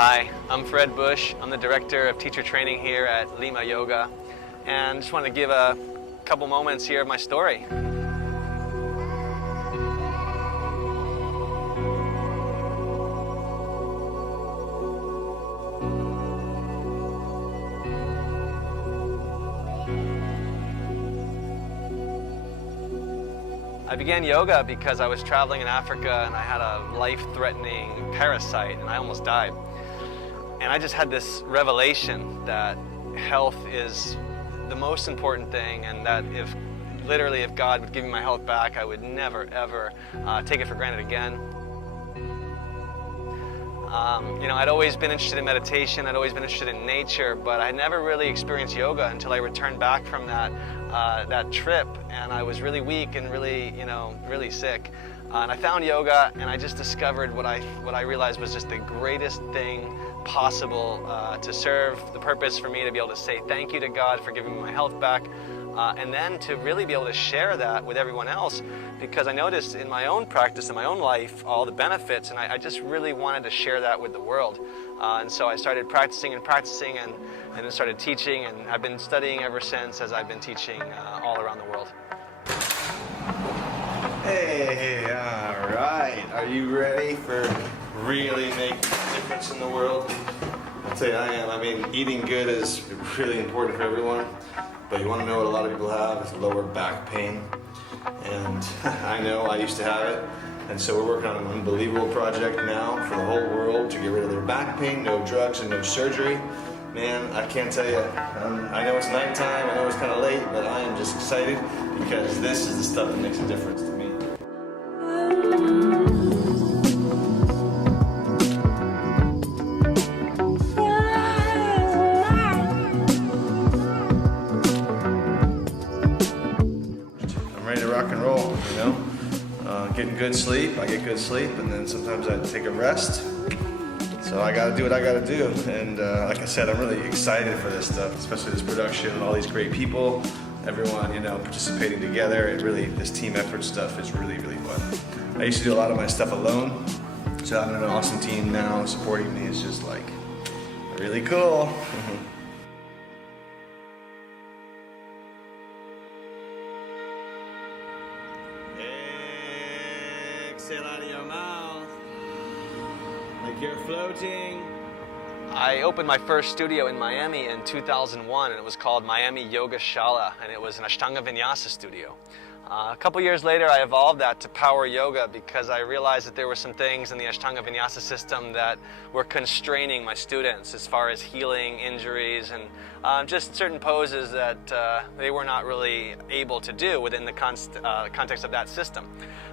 Hi, I'm Fred Busch. I'm the Director of Teacher Training here at Lima Yoga, and just wanted to give a couple moments here of my story. I began yoga because I was traveling in Africa and I had a life-threatening parasite and I almost died. And I just had this revelation that health is the most important thing, and that if God would give me my health back, I would never ever take it for granted again. I'd always been interested in meditation, I'd always been interested in nature, but I had never really experienced yoga until I returned back from that trip, and I was really weak and really sick. And I found yoga, and I just discovered what I realized was just the greatest thing possible to serve the purpose for me to be able to say thank you to God for giving me my health back, and then to really be able to share that with everyone else, because I noticed in my own practice, in my own life, all the benefits, and I just really wanted to share that with the world. And so I started practicing and then started teaching, and I've been studying ever since as I've been teaching all around the world. Hey, all right. Are you ready for really make a difference in the world? I'll tell you, I am. I mean, eating good is really important for everyone, but you want to know what a lot of people have is lower back pain. And I know I used to have it. And so we're working on an unbelievable project now for the whole world to get rid of their back pain, no drugs and no surgery. Man, I can't tell you, I know it's nighttime, I know it's kind of late, but I am just excited because this is the stuff that makes a difference to me. I'm ready to rock and roll, getting good sleep, I get good sleep, and then sometimes I take a rest. So I gotta do what I gotta do, and like I said, I'm really excited for this stuff, especially this production and all these great people, everyone, participating together. This team effort stuff is really, really fun. I used to do a lot of my stuff alone, so having an awesome team now supporting me is just like really cool. Exhale out of your mouth. Like you're floating. I opened my first studio in Miami in 2001, and it was called Miami Yoga Shala, and it was an Ashtanga Vinyasa studio. A couple years later, I evolved that to Power Yoga because I realized that there were some things in the Ashtanga Vinyasa system that were constraining my students as far as healing injuries and just certain poses that they were not really able to do within the context of that system.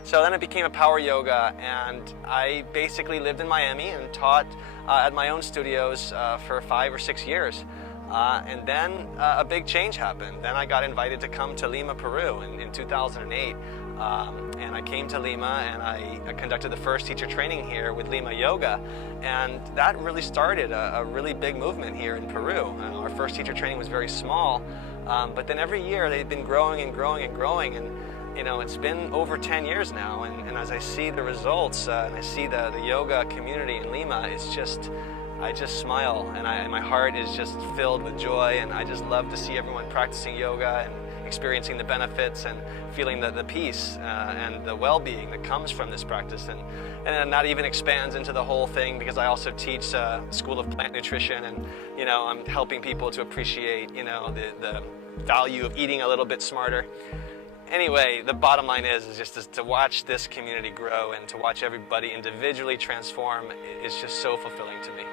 So then it became a Power Yoga, and I basically lived in Miami and taught at my own studios for 5 or 6 years. And then a big change happened. Then I got invited to come to Lima, Peru in 2008. And I came to Lima and I conducted the first teacher training here with Lima Yoga. And that really started a really big movement here in Peru. Our first teacher training was very small, but then every year they've been growing and growing and growing. And it's been over 10 years now. And as I see the results and I see the yoga community in Lima, I just smile, and my heart is just filled with joy, and I just love to see everyone practicing yoga and experiencing the benefits and feeling the peace and the well-being that comes from this practice. And that even expands into the whole thing, because I also teach School of Plant Nutrition, and I'm helping people to appreciate the value of eating a little bit smarter. Anyway, the bottom line is just to watch this community grow and to watch everybody individually transform is just so fulfilling to me.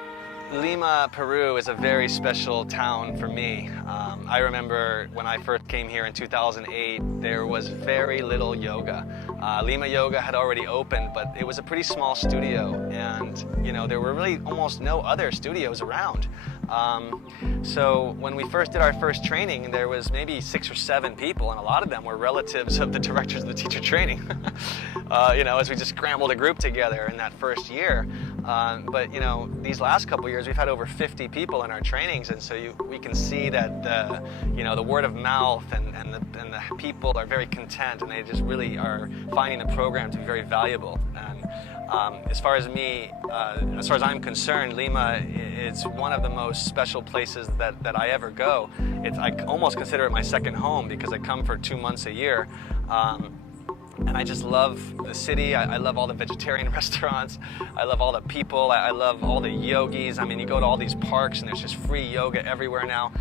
Lima, Peru is a very special town for me. I remember when I first came here in 2008, there was very little yoga. Lima Yoga had already opened, but it was a pretty small studio, and there were really almost no other studios around. So when we first did our first training, there was maybe 6 or 7 people, and a lot of them were relatives of the directors of the teacher training. As we just scrambled a group together in that first year. But these last couple years, we've had over 50 people in our trainings, and so we can see that the word of mouth and the people are very content, and they just really are finding the program to be very valuable. And As far as I'm concerned, Lima is one of the most special places that I ever go. I almost consider it my second home because I come for 2 months a year. And I just love the city. I love all the vegetarian restaurants. I love all the people. I love all the yogis. I mean, you go to all these parks and there's just free yoga everywhere now.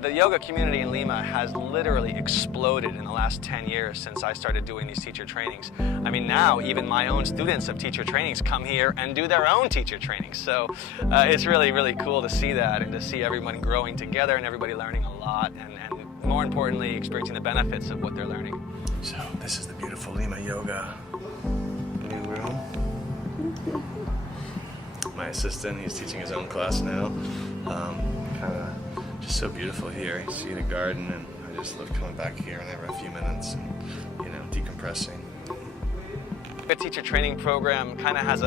The yoga community in Lima has literally exploded in the last 10 years since I started doing these teacher trainings. I mean, now even my own students of teacher trainings come here and do their own teacher trainings. So it's really, really cool to see that and to see everyone growing together and everybody learning a lot and more importantly, experiencing the benefits of what they're learning. So this is the beautiful Lima Yoga new room. My assistant, he's teaching his own class now. Kind of just so beautiful here. You see the garden, and I just love coming back here and every few minutes and, you know, decompressing. The teacher training program kind of has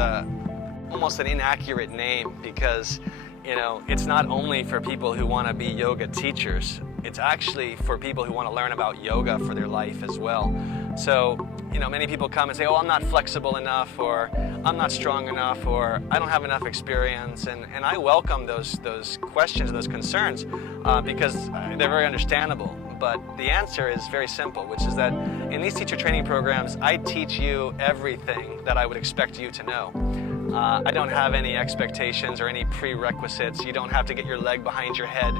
almost an inaccurate name because, you know, it's not only for people who want to be yoga teachers, it's actually for people who want to learn about yoga for their life as well. So, you know, many people come and say, oh, I'm not flexible enough, or I'm not strong enough, or I don't have enough experience. And I welcome those questions, those concerns, because they're very understandable. But the answer is very simple, which is that in these teacher training programs, I teach you everything that I would expect you to know. I don't have any expectations or any prerequisites. You don't have to get your leg behind your head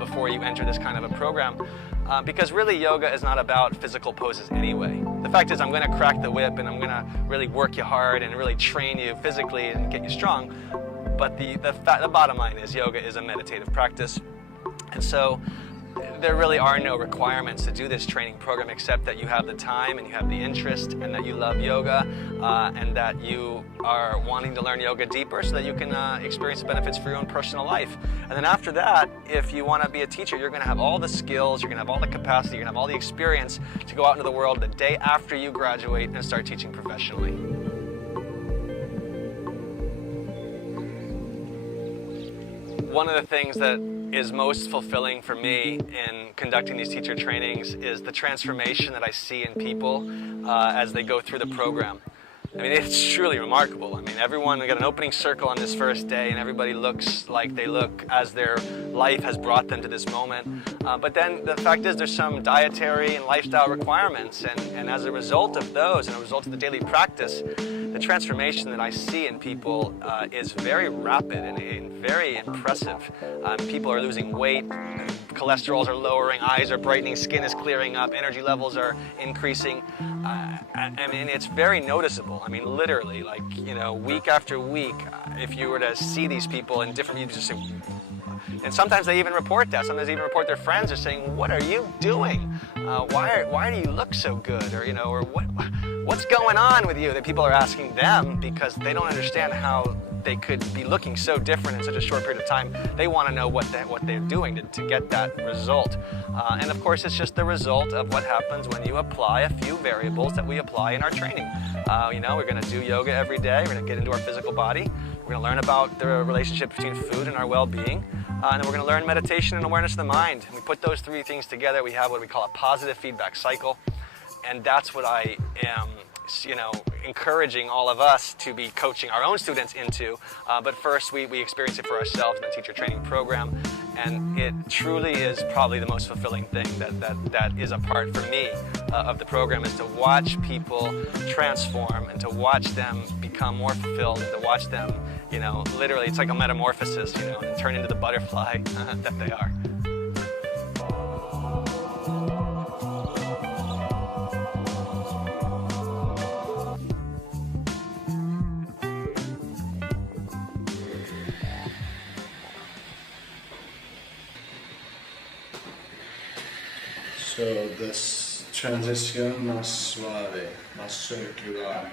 before you enter this kind of a program. Because really yoga is not about physical poses anyway. The fact is I'm going to crack the whip and I'm going to really work you hard and really train you physically and get you strong. But the bottom line is yoga is a meditative practice. And so there really are no requirements to do this training program except that you have the time and you have the interest and that you love yoga and that you are wanting to learn yoga deeper so that you can experience the benefits for your own personal life. And then after that, if you want to be a teacher, you're going to have all the skills, you're going to have all the capacity, you're going to have all the experience to go out into the world the day after you graduate and start teaching professionally. One of the things that is most fulfilling for me in conducting these teacher trainings is the transformation that I see in people as they go through the program. I mean, it's truly remarkable. I mean, we got an opening circle on this first day and everybody looks like they look as their life has brought them to this moment. But then the fact is there's some dietary and lifestyle requirements, and as a result of those and a result of the daily practice, the transformation that I see in people is very rapid and very impressive. People are losing weight, cholesterols are lowering, eyes are brightening, skin is clearing up, energy levels are increasing. I mean, it's very noticeable. I mean, literally, like, you know, week after week, if you were to see these people in different meetings, just say, and sometimes they even report that. Sometimes they even report their friends are saying, "What are you doing? Why do you look so good?" Or, you know, or what's going on with you? That people are asking them because they don't understand how they could be looking so different in such a short period of time. They want to know what they're doing to get that result. And of course, it's just the result of what happens when you apply a few variables that we apply in our training. You know, we're going to do yoga every day. We're going to get into our physical body. We're going to learn about the relationship between food and our well-being. And then we're going to learn meditation and awareness of the mind. And we put those three things together. We have what we call a positive feedback cycle. And that's what I am, you know, encouraging all of us to be coaching our own students into. But first, we experience it for ourselves in the teacher training program. And it truly is probably the most fulfilling thing that is a part for me of the program, is to watch people transform and to watch them become more fulfilled and to watch them, you know, literally, it's like a metamorphosis, you know, and turn into the butterfly that they are. So this transition más suave, más circular,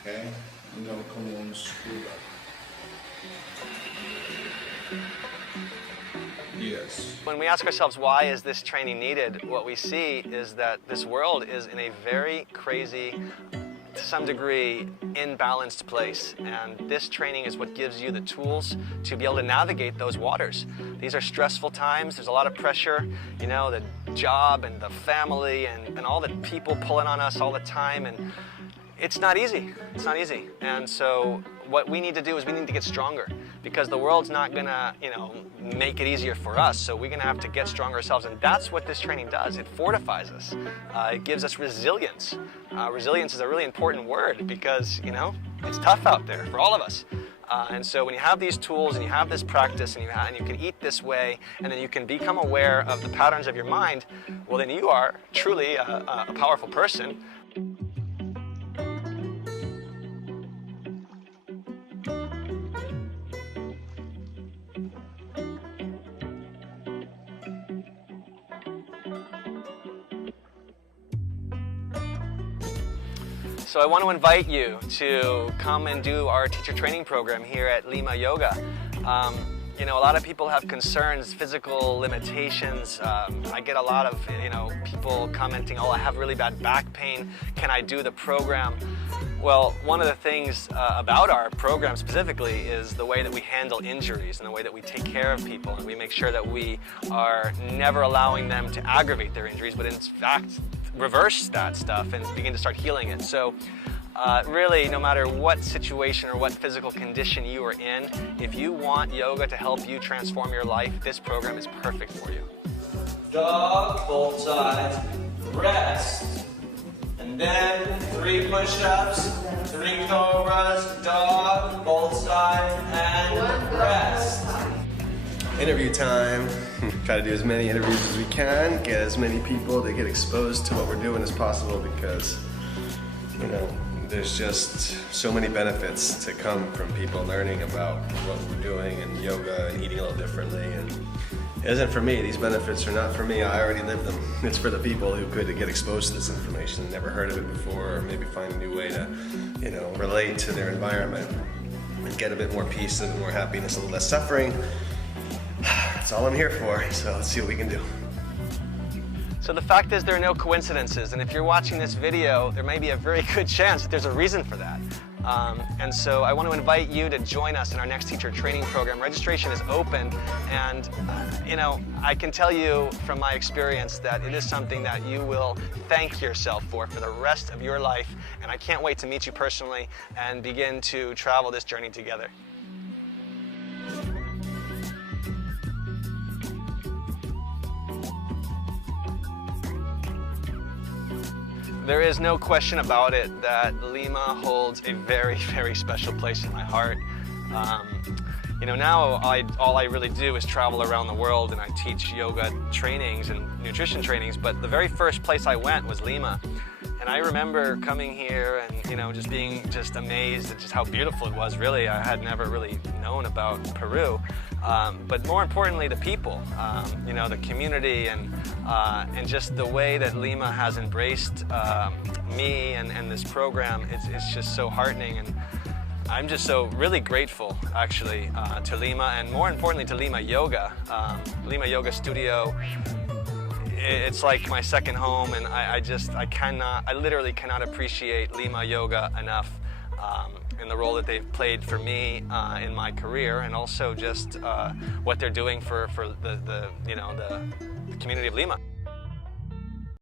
okay? No como un scuba. Yes. When we ask ourselves, why is this training needed, what we see is that this world is in a very crazy, to some degree, imbalanced place. And this training is what gives you the tools to be able to navigate those waters. These are stressful times. There's a lot of pressure, you know, the job and the family and all the people pulling on us all the time. And it's not easy. It's not easy. And so what we need to do is we need to get stronger, because the world's not gonna, make it easier for us. So we're gonna have to get stronger ourselves, and that's what this training does. It fortifies us. It gives us resilience. Resilience is a really important word because, it's tough out there for all of us. And so when you have these tools and you have this practice and you can eat this way, and then you can become aware of the patterns of your mind, well, then you are truly a powerful person. So I want to invite you to come and do our teacher training program here at Lima Yoga. A lot of people have concerns, physical limitations. I get a lot of, people commenting, oh, I have really bad back pain. Can I do the program? Well, one of the things about our program specifically is the way that we handle injuries and the way that we take care of people, and we make sure that we are never allowing them to aggravate their injuries, but in fact reverse that stuff and begin to start healing it. So really, no matter what situation or what physical condition you are in, if you want yoga to help you transform your life, this program is perfect for you. Dog, both sides, rest. And then 3 push-ups, 3 cobras, dog, both sides, and rest. Interview time. Try to do as many interviews as we can, get as many people to get exposed to what we're doing as possible, because, there's just so many benefits to come from people learning about what we're doing and yoga and eating a little differently. And it isn't for me. These benefits are not for me. I already live them. It's for the people who could get exposed to this information and never heard of it before, or maybe find a new way to, relate to their environment and get a bit more peace, a bit more happiness, a little less suffering. That's all I'm here for, so let's see what we can do. So the fact is, there are no coincidences, and if you're watching this video, there may be a very good chance that there's a reason for that. And so I want to invite you to join us in our next teacher training program. Registration is open, and I can tell you from my experience that it is something that you will thank yourself for the rest of your life, and I can't wait to meet you personally and begin to travel this journey together. There is no question about it that Lima holds a very, very special place in my heart. Now all I really do is travel around the world, and I teach yoga trainings and nutrition trainings, but the very first place I went was Lima. And I remember coming here and, just being amazed at just how beautiful it was, really. I had never really known about Peru. But more importantly, the people, the community, and just the way that Lima has embraced me and this program. It's just so heartening, and I'm just so really grateful, actually, to Lima, and more importantly to Lima Yoga. Lima Yoga Studio, it's like my second home, and I literally cannot appreciate Lima Yoga enough. And the role that they've played for me in my career, and also just what they're doing for the community of Lima.